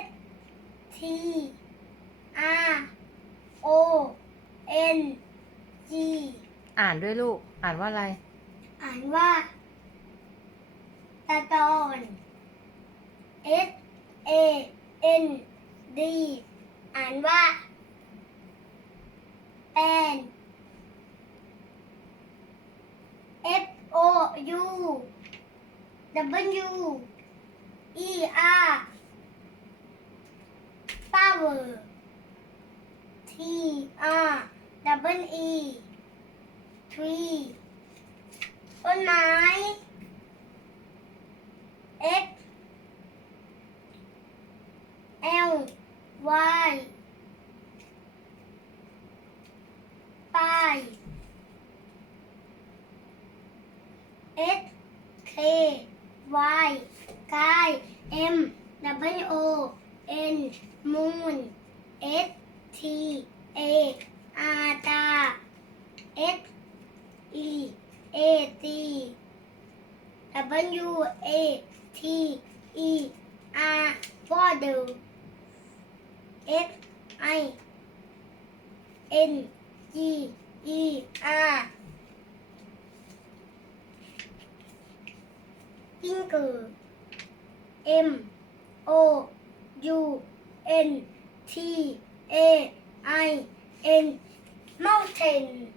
S T R O N G อ่านด้วยลูก อ่านว่าอะไร อ่านว่าตะตอน S A N D อ่านว่าแปน F O U W E R power. Three, ah, uh, double E. Three. Oh, nine. F. L. Y. Pi. N moon, S T A R t s E A T, W A T E R water X I, N G E R Tinker, M O U N T A I N mountain